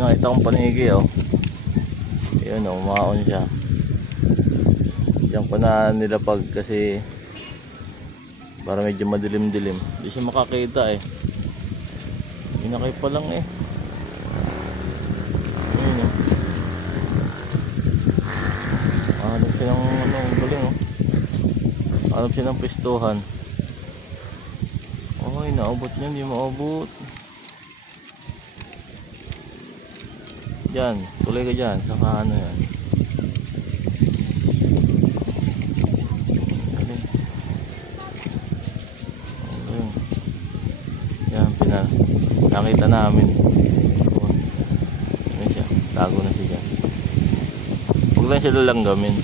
nakita kong panigi oh. Yun oh, umaon siya. Diyan ko na nilapag kasi para medyo madilim-dilim. Hindi siya makakita eh. Inakay pa lang eh. Ayun oh. Hanap siya ng ano, galing oh. Hanap siya ng pistuhan. Okay, naabot niya, hindi maabot. Diyan, tuloy ka dyan. Saka ano yan. Yan, nakita namin. Ayun siya, tago na siya dyan. Huwag lang siya lalanggamin.